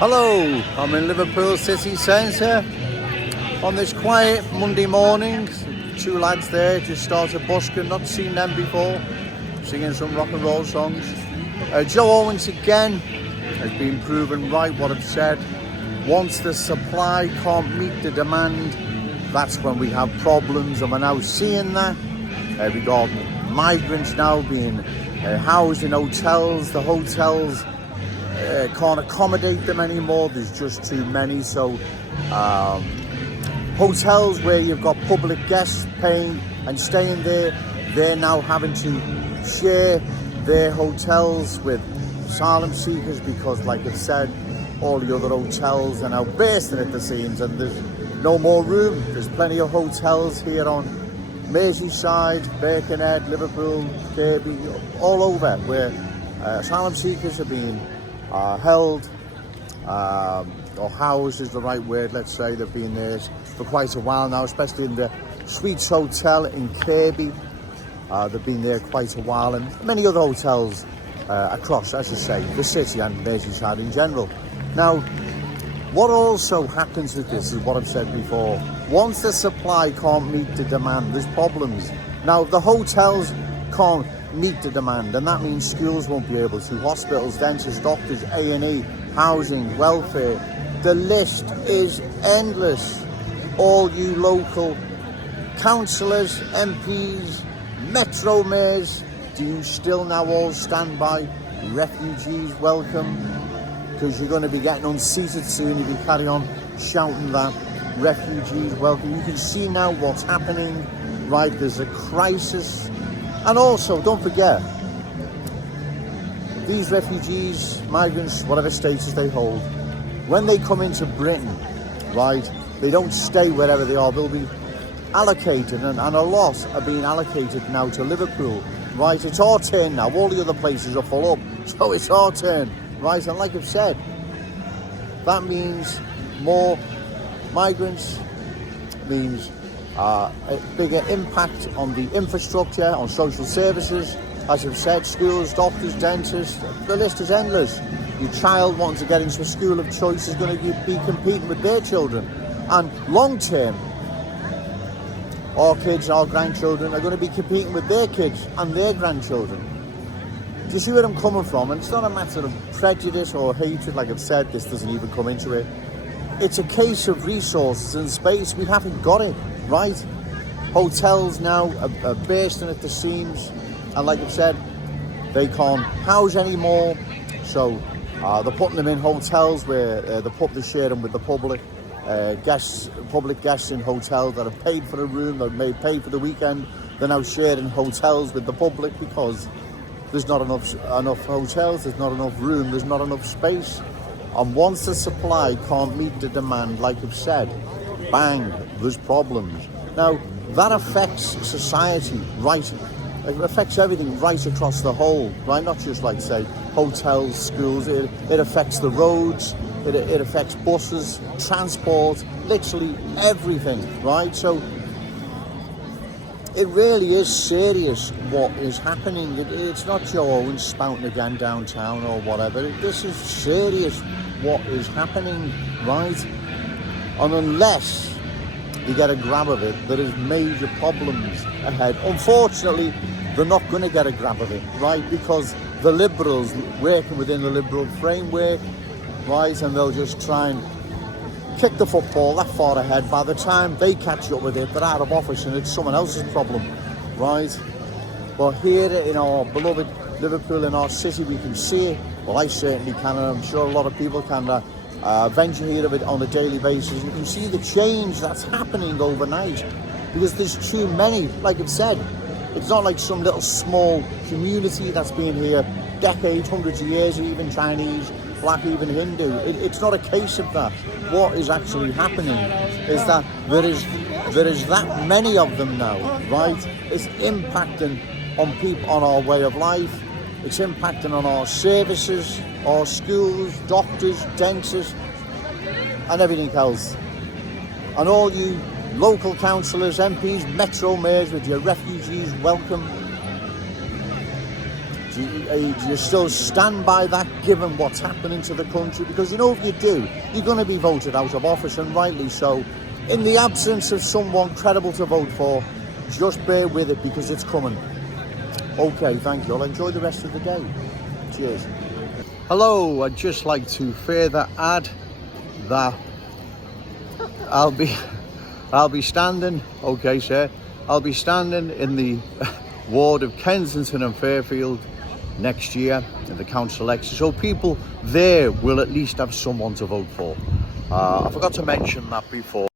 Hello, I'm in Liverpool city centre on this quiet Monday morning. Two lads there just started busking, not seen them before, singing some rock and roll songs. Joe Owens again has been proven right what I've said. Once the supply can't meet the demand, that's when we have problems, and we're now seeing that. We got migrants now being housed in hotels. The hotels can't accommodate them anymore. There's just too many. So hotels where you've got public guests paying and staying there, they're now having to share their hotels with asylum seekers because, like I've said, all the other hotels are now bursting at the seams and there's no more room. There's plenty of hotels here on Merseyside, Birkenhead, Liverpool, Kirkby, all over where asylum seekers are being held or housed is the right word, let's say. They've been there for quite a while now, especially in the Suites Hotel in Kirkby. They've been there quite a while, and many other hotels across, as I say, the city and Merseyside in general. Now, what also happens with this is what I've said before. Once the supply can't meet the demand, there's problems. Now, the hotels can't meet the demand, and that means schools won't be able to, hospitals, dentists, doctors, A&E, housing, welfare. The list is endless. All you local councillors, MPs, Metro mayors, do you still now all stand by refugees welcome? Because you're going to be getting unseated soon if you carry on shouting that refugees welcome. You can see now what's happening, right? There's a crisis. And also, don't forget, these refugees, migrants, whatever status they hold, when they come into Britain, right, they don't stay wherever they are. They'll be allocated, and a lot are being allocated now to Liverpool, right? It's our turn now. All the other places are full up, so it's our turn, right? And like I've said, that means more migrants, means a bigger impact on the infrastructure, on social services. As I've said, schools, doctors, dentists, the list is endless. Your child wanting to get into a school of choice is going to be competing with their children. And long term, our kids, our grandchildren are going to be competing with their kids and their grandchildren. Do you see where I'm coming from? And it's not a matter of prejudice or hatred, like I've said, this doesn't even come into it. It's a case of resources and space. We haven't got it, right? Hotels now are bursting at the seams, and like I've said, they can't house anymore. So they're putting them in hotels where they share them with the public. Public guests in hotels that have paid for the room, that may pay for the weekend, they're now sharing hotels with the public because there's not enough hotels, there's not enough room, there's not enough space. And once the supply can't meet the demand, like I've said, bang, there's problems. Now, that affects society, right? It affects everything right across the whole, right? Not just like, say, hotels, schools. It affects the roads, it affects buses, transport, literally everything, right? So it really is serious what is happening. It's not Joe Owens spouting again downtown or whatever. This is serious what is happening, right? And unless you get a grab of it, there is major problems ahead. Unfortunately, they're not going to get a grab of it, right? Because the Liberals working within the Liberal framework, right? And they'll just try and kick the football that far ahead. By the time they catch up with it, they're out of office and it's someone else's problem, right? But here in our beloved Liverpool, in our city, we can see it. Well, I certainly can, and I'm sure a lot of people can venture here of it on a daily basis. You can see the change that's happening overnight because there's too many. Like I've said, it's not like some little small community that's been here decades, hundreds of years, even Chinese, Black, even Hindu. It's not a case of that. What is actually happening is that there is that many of them now, right? It's impacting on people, on our way of life. It's impacting on our services, our schools, doctors, dentists, and everything else. And all you local councillors, MPs, Metro mayors with your refugees welcome. Do you still stand by that given what's happening to the country? Because you know if you do, you're going to be voted out of office, and rightly so. In the absence of someone credible to vote for, just bear with it because it's coming. Okay, thank you. I'll enjoy the rest of the day. Cheers. Hello, I'd just like to further add that I'll be standing, okay sir, I'll be standing in the ward of Kensington and Fairfield next year in the council election, so people there will at least have someone to vote for. I forgot to mention that before.